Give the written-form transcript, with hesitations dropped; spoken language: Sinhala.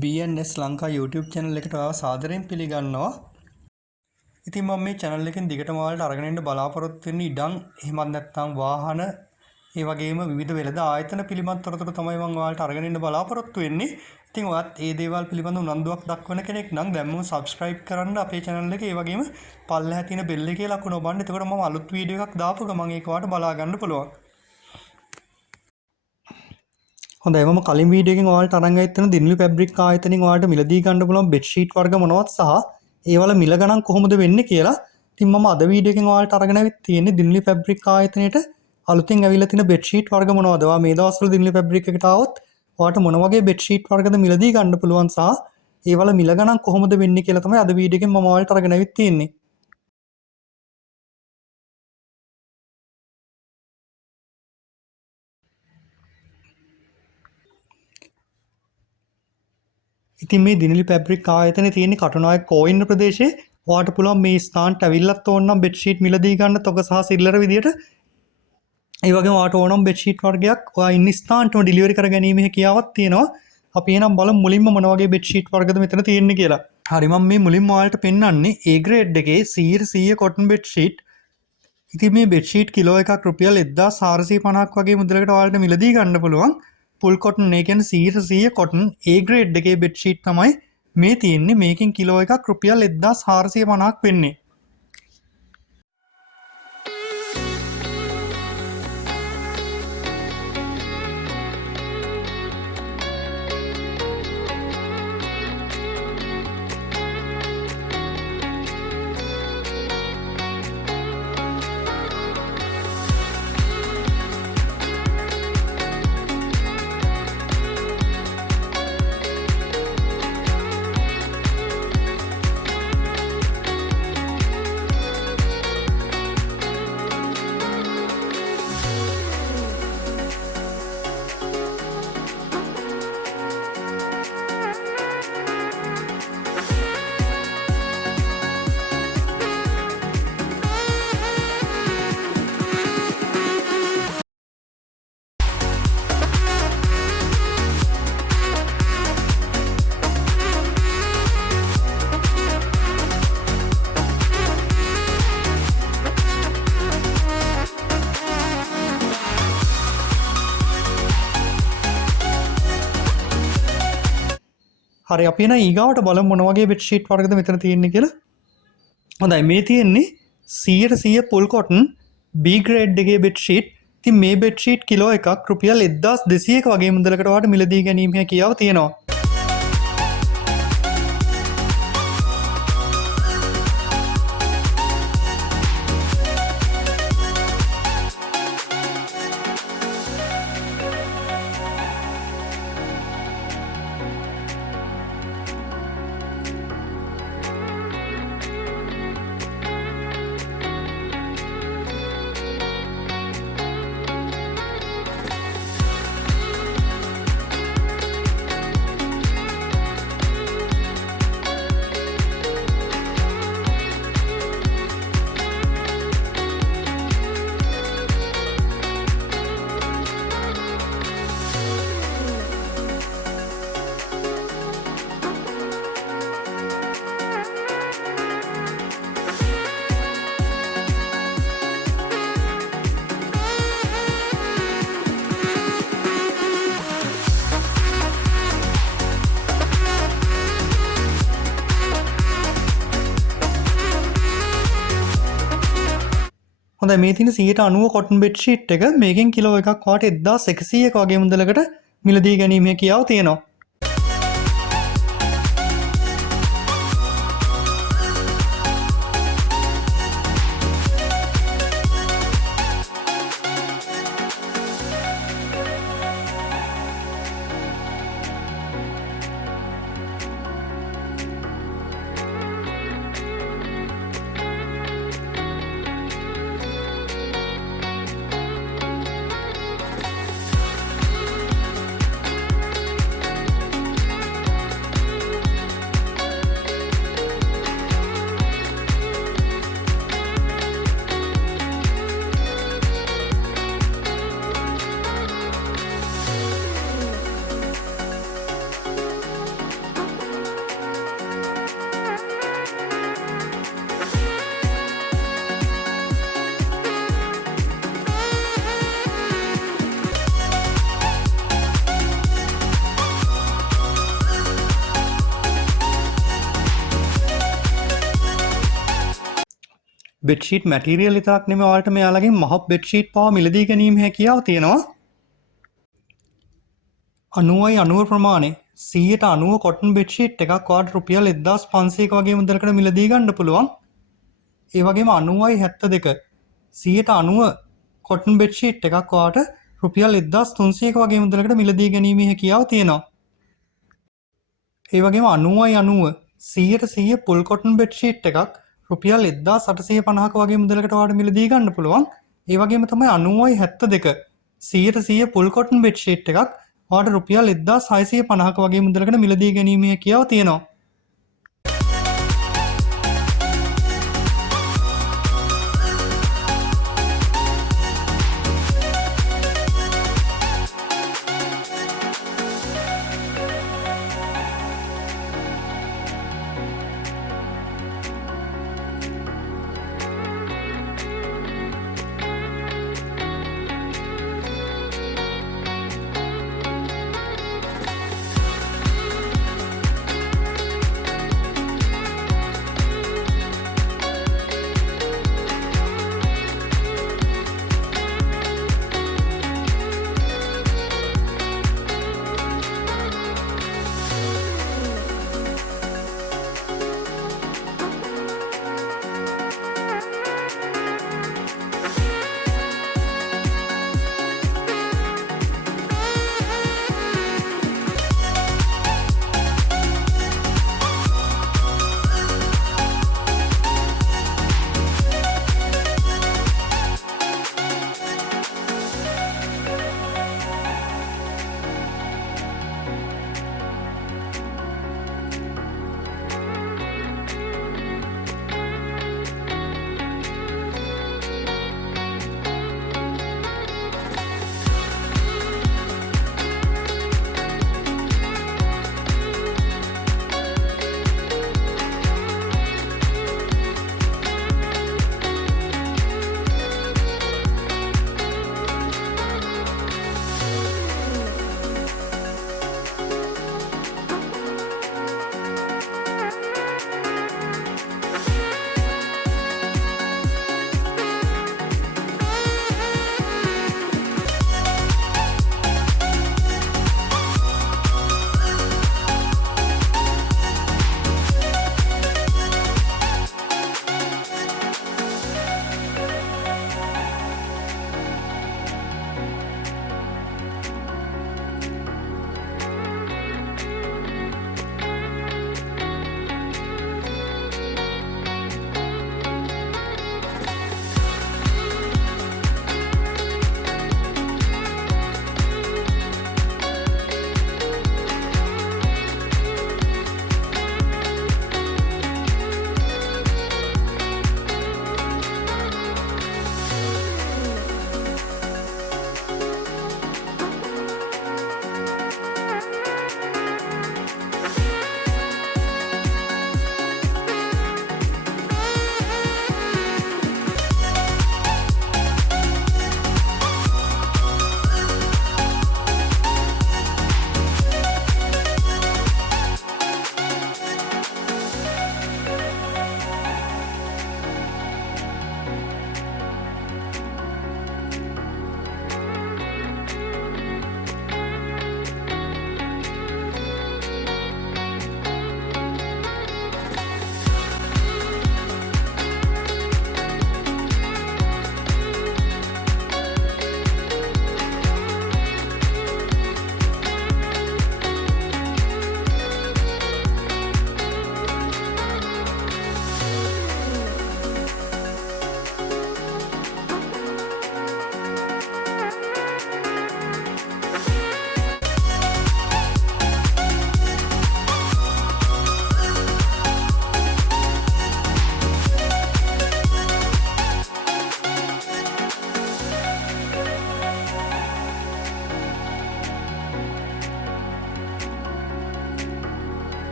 BNS ලංකා YouTube channel එකට ඔයාව සාදරයෙන් පිළිගන්නවා. ඉතින් මම මේ channel එකෙන් දිගටම ඔයාලට අරගෙන යන්න බලාපොරොත්තු වෙන්නේ ඉඩම් එහෙමත් නැත්නම් වාහන ඒ වගේම විවිධ වෙළඳ ආයතන පිළිබඳ තොරතුරු තමයි මම ඔයාලට අරගෙන යන්න බලාපොරොත්තු වෙන්නේ. ඉතින් ඔයත් මේ දේවල් පිළිබඳ උනන්දුවක් දක්වන කෙනෙක් නම් දැන්ම subscribe කරන්න අපේ channel එක. ඒ වගේම පල්ලෙහා තියෙන bell එකේ ලකුණ ඔබන්න. එතකොට මම අලුත් වීඩියෝ එකක් දාපු ගමන් ඒක ඔයාලට බලා ගන්න පුළුවන්. හොඳයි මම කලින් වීඩියෝ එකෙන් ඔයාලට අරන් ගියත් වෙන දින්ලි ෆැබ්‍රික් ආයතනෙන් ඔයාලට මිලදී ගන්න පුළුවන් බෙඩ් ෂීට් වර්ග මොනවද සහ ඒවල මිල ගණන් කොහොමද වෙන්නේ කියලා. ඉතින් මම අද වීඩියෝ එකෙන් ඔයාලට අරගෙන ආවිත් තියෙන්නේ දින්ලි ෆැබ්‍රික් ආයතනයේට අලුතින් ඇවිල්ලා තියෙන බෙඩ් ෂීට් වර්ග මොනවද? ඔයා මේ දවස්වල දින්ලි ෆැබ්‍රික් එකට ආවොත් ඔයාලට මොන වගේ බෙඩ් ෂීට් වර්ගද මිලදී ගන්න පුළුවන් සහ ඒවල මිල ගණන් කොහොමද වෙන්නේ කියලා තමයි අද වීඩියෝ එකෙන් මම ඔයාලට අරගෙන ආවිත් තියෙන්නේ. ඉතින් මේ දිනලි ෆැබ්‍රික් ආයතනයේ තියෙන කටුනායක කෝයින්න ප්‍රදේශයේ ඔයාලට පුළුවන් මේ ස්ථානට ඇවිල්ලත් ඕනනම් බෙඩ් ෂීට් මිලදී ගන්න තොග සහ සිල්ලර විදියට. ඒ වගේම ඔයාලට ඕනනම් බෙඩ් ෂීට් වර්ගයක් ඔයා ඉන්න ස්ථානටම ඩිලිවරි කරගැනීමේ හැකියාවක් තියෙනවා. අපි එහෙනම් බලමු මුලින්ම මොන වගේ බෙඩ් ෂීට් වර්ගද මෙතන තියෙන්නේ කියලා. හරි මම මේ මුලින්ම ඔයාලට පෙන්වන්නේ A grade එකේ 100% cotton bed sheet. ඉතින් මේ බෙඩ් ෂීට් කිලෝ එකක් රුපියල් 1450ක් වගේ මුදලකට ඔයාලට මිලදී ගන්න පුළුවන්. full cotton ඒ කියන්නේ 100% cotton A grade එකේ බෙඩ් ෂීට් තමයි මේ තියෙන්නේ. මේකෙන් කිලෝ එකක් රුපියල් 1450ක් වෙන්නේ. හරි අපි එන ඊගාවට බලමු මොන වගේ බෙඩ් ෂීට් වර්ගද මෙතන තියෙන්නේ කියලා. හොඳයි මේ තියෙන්නේ 100% full cotton B grade එකේ බෙඩ් ෂීට්. ඉතින් මේ බෙඩ් ෂීට් කිලෝ එකක් රුපියල් 1200ක වගේ මුදලකට ඔයාලට මිලදී ගැනීම හැකියාව තියෙනවා. හොඳයි මේ තියෙන 90 cotton bed sheet එක මේකෙන් කිලෝ එකක් ඔයාලට 1100ක වගේ මුදලකට මිලදී ගැනීම හැකියාව තියෙනවා. බෙඩ්ෂීට් මැටීරියල් විතරක් නෙමෙයි ඔයාලට මෙයාලගෙන් මහ බෙඩ්ෂීට් පවා මිලදී ගැනීමේ හැකියාව තියෙනවා. 90 ප්‍රමාණය 90 කොටන් බෙඩ්ෂීට් එකක් ඔයාලට රුපියල් 1500ක වගේ මුදලකට මිලදී ගන්න පුළුවන්. ඒ වගේම 90 72 කොටන් බෙඩ්ෂීට් එකක් ඔයාලට රුපියල් 1300ක වගේ මුදලකට මිලදී ගැනීමේ හැකියාව තියෙනවා. ඒ වගේම 90 පුල් කොටන් බෙඩ්ෂීට් එකක් රුපියල් 1850ක වගේ මුදලකට ඔයාලට මිලදී ගන්න පුළුවන්. ඒ වගේම තමයි 92 පුල් කොටන් බෙඩ්ෂීට් එකක් ඔයාලට රුපියල් 1650ක වගේ මුදලකට මිලදී ගැනීමේ හැකියාව තියෙනවා.